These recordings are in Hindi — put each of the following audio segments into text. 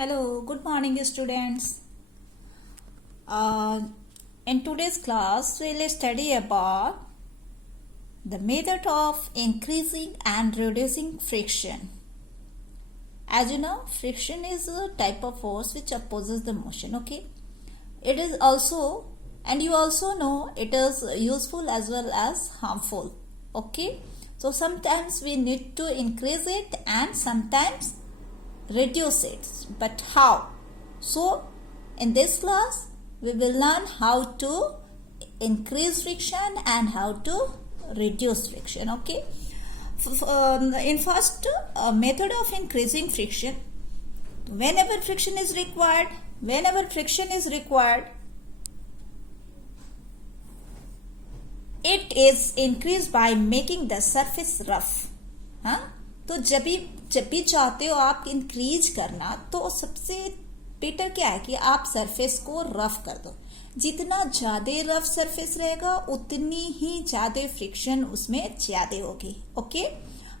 Hello, good morning, students. In today's class, we'll study about the method of increasing and reducing friction. As you know, friction is a type of force which opposes the motion. Okay, it is also, and you also know, it is useful as well as harmful. Okay, so sometimes we need to increase it and sometimes reduce it, but how? So in this class we will learn how to increase friction and how to reduce friction. Okay, in first method of increasing friction, whenever friction is required, it is increased by making the surface rough. हाँ, तो जब भी चाहते हो आप इंक्रीज करना, तो सबसे बेटर क्या है कि आप सरफेस को रफ कर दो. जितना ज्यादा रफ सरफेस रहेगा उतनी ही ज्यादा फ्रिक्शन उसमें ज्यादा होगी. ओके,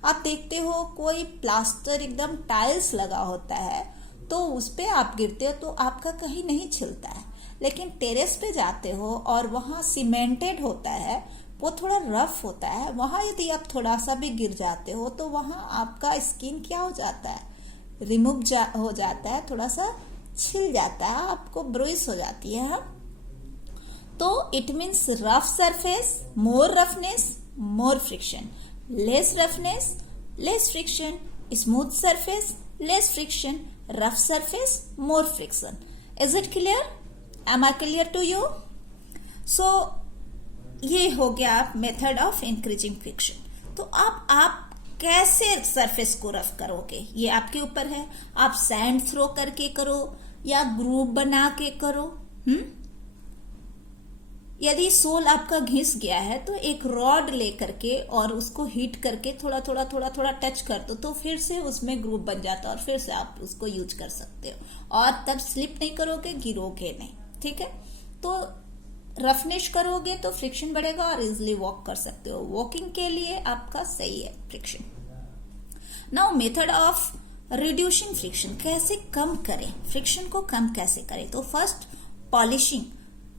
आप देखते हो कोई प्लास्टर एकदम टाइल्स लगा होता है तो उस पे आप गिरते हो तो आपका कहीं नहीं छिलता है, लेकिन टेरेस पे जाते हो और वहां सीमेंटेड होता है, वो थोड़ा रफ होता है, वहां यदि आप थोड़ा सा भी गिर जाते हो तो वहां आपका स्किन क्या हो जाता है, रिमूव हो जाता है, थोड़ा सा छिल जाता है, आपको ब्रुइस हो जाती है. तो it means rough surface, more roughness, more friction, less roughness, less friction, smooth surface, less friction, rough surface, more friction. Is it clear? Am I clear to you? So ये हो गया मेथड ऑफ इंक्रीजिंग फ्रिक्शन. तो आप कैसे सरफेस को रफ करोगे ये आपके ऊपर है. आप सैंड थ्रो करके करो या ग्रूव बना के करो. यदि सोल आपका घिस गया है तो एक रॉड लेकर के और उसको हीट करके थोड़ा थोड़ा टच कर दो तो फिर से उसमें ग्रूव बन जाता है और फिर से आप उसको यूज कर सकते हो और तब स्लिप नहीं करोगे, गिरोगे नहीं. ठीक है, तो रफनेस करोगे तो फ्रिक्शन बढ़ेगा और इजिली वॉक कर सकते हो. वॉकिंग के लिए आपका सही है friction. Now method of reducing friction, कैसे कम करें फ्रिक्शन को, कम कैसे करें? तो फर्स्ट पॉलिशिंग.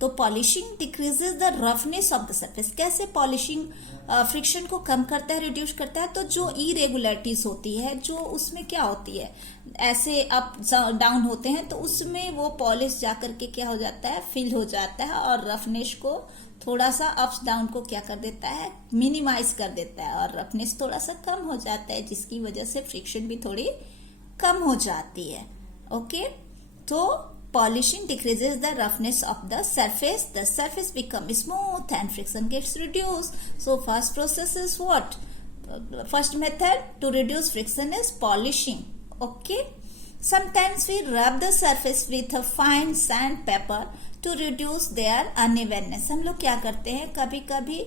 तो polishing decreases the roughness of the surface. कैसे पॉलिशिंग फ्रिक्शन को कम करता है, रिड्यूस करता है? तो जो इरेगुलरिटीज होती है, जो उसमें क्या होती है, ऐसे अप डाउन होते हैं, तो उसमें वो पॉलिश जाकर के क्या हो जाता है, फिल हो जाता है और रफनेस को थोड़ा सा अप्स डाउन को क्या कर देता है, मिनिमाइज कर देता है और रफनेस थोड़ा सा कम हो जाता है, जिसकी वजह से फ्रिक्शन भी थोड़ी कम हो जाती है. ओके, तो polishing decreases the roughness of the surface becomes smooth and friction gets reduced. So first process is what? First method to reduce friction is polishing. Okay, sometimes we rub the surface with a fine sandpaper to reduce their unevenness. हम लोग क्या करते हैं, कभी कभी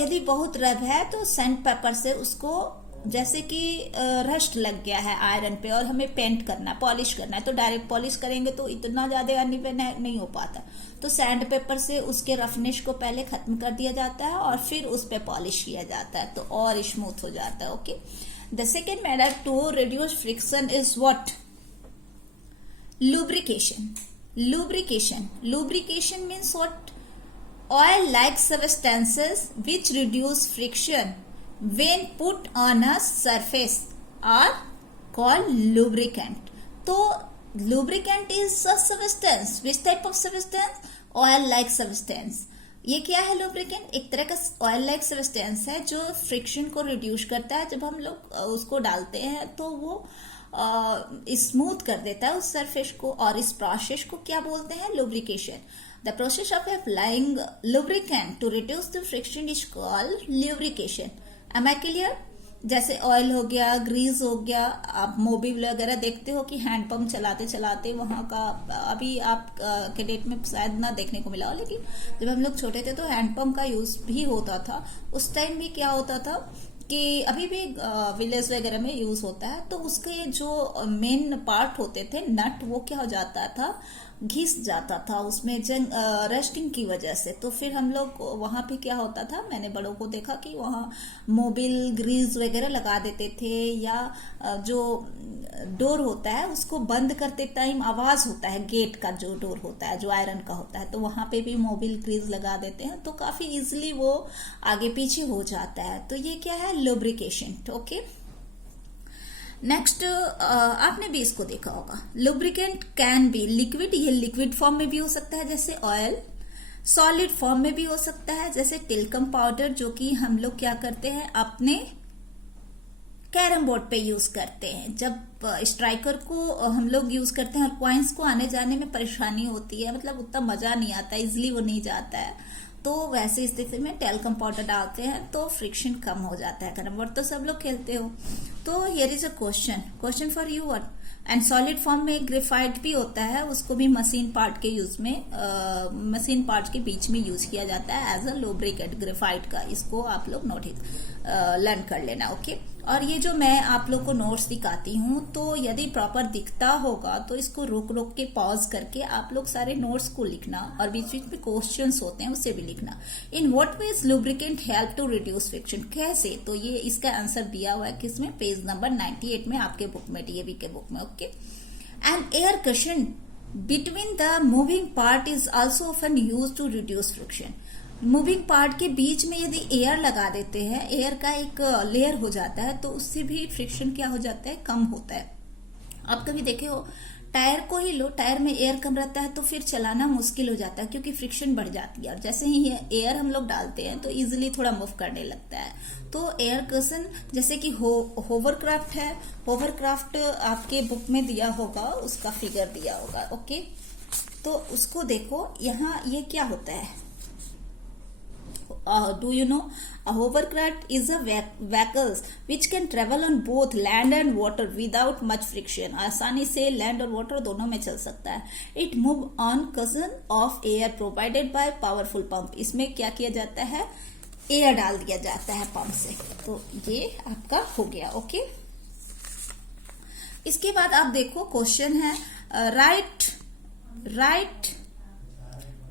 यदि बहुत रब है तो सैंड पेपर से उसको, जैसे कि रस्ट लग गया है आयरन पे और हमें पेंट करना, पॉलिश करना है, तो डायरेक्ट पॉलिश करेंगे तो इतना ज्यादा अनइवन नहीं हो पाता, तो सैंड पेपर से उसके रफनेस को पहले खत्म कर दिया जाता है और फिर उस पे पॉलिश किया जाता है तो और स्मूथ हो जाता है. Okay, the second method to reduce friction is what? Lubrication. Lubrication means what? Oil like substances which reduce friction when put on a surface are called lubricant. तो lubricant is a substance. Which type of substance? Oil like substance. ये क्या है lubricant? एक तरह का oil like substance है जो फ्रिक्शन को रिड्यूस करता है. जब हम लोग उसको डालते हैं तो वो स्मूथ कर देता है उस सरफेस को, और इस प्रोसेस को क्या बोलते हैं? Lubrication. The process of applying lubricant to reduce the friction is called lubrication. Am I clear? जैसे ऑयल हो गया, ग्रीस हो गया, आप मोबिल वगैरह देखते हो कि हैंडपंप चलाते चलाते वहां का, अभी आप के डेट में शायद ना देखने को मिला हो, लेकिन जब हम लोग छोटे थे तो हैंडपंप का यूज भी होता था. उस टाइम भी क्या होता था कि अभी भी विलेज वगैरह में यूज होता है, तो उसके जो मेन पार्ट होते थे, नट, वो क्या हो जाता था, घिस जाता था उसमें रस्टिंग की वजह से. तो फिर हम लोग वहां पे क्या होता था, मैंने बड़ों को देखा कि वहां मोबिल ग्रीस वगैरह लगा देते थे, या जो डोर होता है उसको बंद करते टाइम आवाज होता है, गेट का जो डोर होता है जो आयरन का होता है, तो वहां पे भी मोबिल ग्रीस लगा देते हैं तो काफी इजीली वो आगे पीछे हो जाता है। तो ये क्या है, लुब्रिकेशन। ओके, नेक्स्ट आपने भी इसको देखा होगा, लुब्रिकेंट कैन बी लिक्विड, ये लिक्विड फॉर्म में भी हो सकता है जैसे ऑयल, सॉलिड फॉर्म में भी हो सकता है जैसे टिल्कम पाउडर, जो कि हम लोग क्या करते हैं अपने कैरम बोर्ड पे यूज करते हैं। जब स्ट्राइकर को हम लोग यूज करते हैं और कॉइन्स को आने जाने में परेशानी होती है, मतलब उतना मजा नहीं आता, इजिली वो नहीं जाता है, तो वैसे स्थिति में टेल्कम पाउडर डालते हैं तो फ्रिक्शन कम हो जाता है। कैरम बोर्ड तो सब लोग खेलते हो। तो here is a question for you. What and solid form में ग्रेफाइट भी होता है, उसको भी मशीन पार्ट के यूज में मशीन पार्ट के बीच में यूज किया जाता है एज अ लुब्रिकेंट ग्रेफाइट का। इसको आप लोग लर्न कर लेना। ओके, और ये जो मैं आप लोग को नोट्स दिखाती हूँ तो यदि प्रॉपर दिखता होगा तो इसको रोक रोक के पॉज करके आप लोग सारे नोट्स को लिखना, और बीच बीच में क्वेश्चंस होते हैं उसे भी लिखना। In what ways lubricant help to reduce friction, कैसे, तो ये इसका आंसर दिया हुआ है किसमें, पेज नंबर 98 में आपके बुक में, डीएवी के बुक में। Okay, and air cushion between the moving part is also often use to reduce friction. Moving part के बीच में यदि एयर लगा देते हैं, एयर का एक लेयर हो जाता है, तो उससे भी फ्रिक्शन क्या हो जाता है, कम होता है। आप कभी देखे हो, टायर को ही लो, टायर में एयर कम रहता है तो फिर चलाना मुश्किल हो जाता है क्योंकि फ्रिक्शन बढ़ जाती है, और जैसे ही एयर हम लोग डालते हैं तो इजीली थोड़ा मूव करने लगता है। तो एयर कशन जैसे कि होवरक्राफ्ट है, होवरक्राफ्ट आपके बुक में दिया होगा, उसका फिगर दिया होगा। ओके, तो उसको देखो, यहाँ ये क्या होता है, do you know, a hovercraft is a vehicles which can travel on both land and water without much friction। आसानी से लैंड और वाटर दोनों में चल सकता है। It move on cushion of air provided by powerful pump। इसमें क्या किया जाता है, एयर डाल दिया जाता है पंप से। तो ये आपका हो गया। ओके, इसके बाद आप देखो क्वेश्चन है,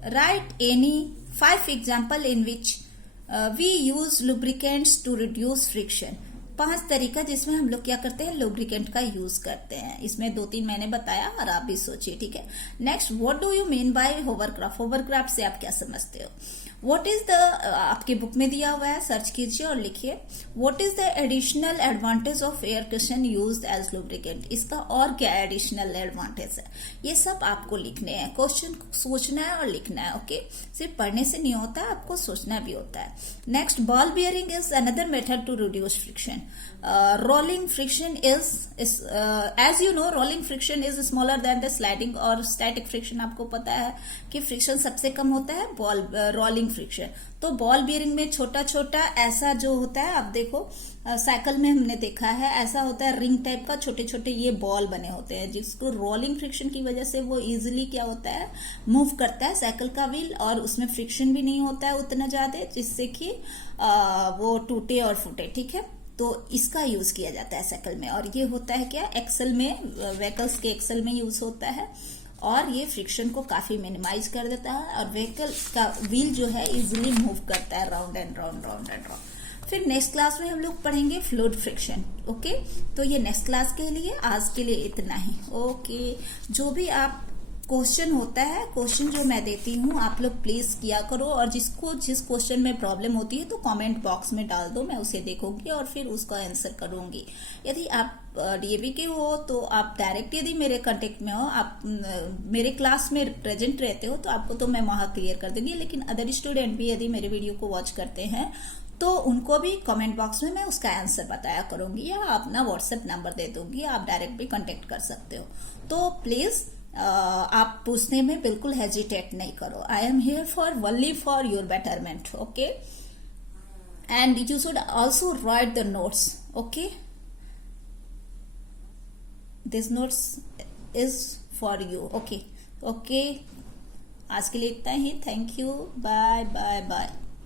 write any 5 example in which we use lubricants to reduce friction। 5 तरीका जिसमें हम लोग क्या करते हैं, लुब्रिकेंट का यूज करते हैं। इसमें 2-3 मैंने बताया और आप भी सोचिए। ठीक है, next, what do you mean by hovercraft, hovercraft से आप क्या समझते हो। व्हाट इज द, आपके बुक में दिया हुआ है, सर्च कीजिए और लिखिए, what is the additional advantage of air cushion used as lubricant. इसका और क्या एडिशनल एडवांटेज है, ये सब आपको लिखने हैं। क्वेश्चन सोचना है और लिखना है। ओके, सिर्फ पढ़ने से नहीं होता, आपको सोचना भी होता है। Next, ball bearing is another method to reduce friction. Rolling friction is as you know, rolling friction is smaller than the sliding और स्टैटिक फ्रिक्शन। आपको पता है कि फ्रिक्शन सबसे कम होता है रोलिंग फ्रिक्शन। तो बॉल बियरिंग में छोटा छोटा ऐसा जो होता है, आप देखो साइकिल में हमने देखा है, ऐसा होता है रिंग टाइप का, छोटे छोटे ये बॉल बने होते हैं, जिसको रोलिंग फ्रिक्शन की वजह से वो इजीली क्या होता है, मूव करता है साइकिल का व्हील, और उसमें फ्रिक्शन भी नहीं होता है उतना ज्यादा जिससे कि वो टूटे और फूटे। ठीक है, तो इसका यूज किया जाता है साइकिल में। और ये होता है क्या, एक्सल में, व्हीकल्स के एक्सल में यूज होता है, और ये फ्रिक्शन को काफी मिनिमाइज कर देता है, और व्हीकल का व्हील जो है इजीली मूव करता है round and round round and round. फिर नेक्स्ट क्लास में हम लोग पढ़ेंगे फ्लूइड फ्रिक्शन। ओके, तो ये नेक्स्ट क्लास के लिए, आज के लिए इतना ही। ओके, जो भी आप क्वेश्चन होता है, क्वेश्चन जो मैं देती हूँ आप लोग प्लीज किया करो, और जिसको जिस क्वेश्चन में प्रॉब्लम होती है तो कमेंट बॉक्स में डाल दो, मैं उसे देखूंगी और फिर उसका आंसर करूंगी। यदि आप डीएवी के हो तो आप डायरेक्ट, यदि मेरे कांटेक्ट में हो, आप मेरे क्लास में प्रेजेंट रहते हो तो आपको तो मैं वहां क्लियर कर दूंगी, लेकिन अदर स्टूडेंट भी यदि मेरे वीडियो को वॉच करते हैं तो उनको भी कमेंट बॉक्स में मैं उसका आंसर बताया करूंगी, या अपना व्हाट्सएप नंबर दे दूंगी, आप डायरेक्ट भी कांटेक्ट कर सकते हो। तो प्लीज आप पूछने में बिल्कुल हेजिटेट नहीं करो। I am here for only for your betterment. Okay, and you should also write the notes. Okay, this notes is for you. Okay, आज के लिए इतना ही। Thank you, bye bye bye.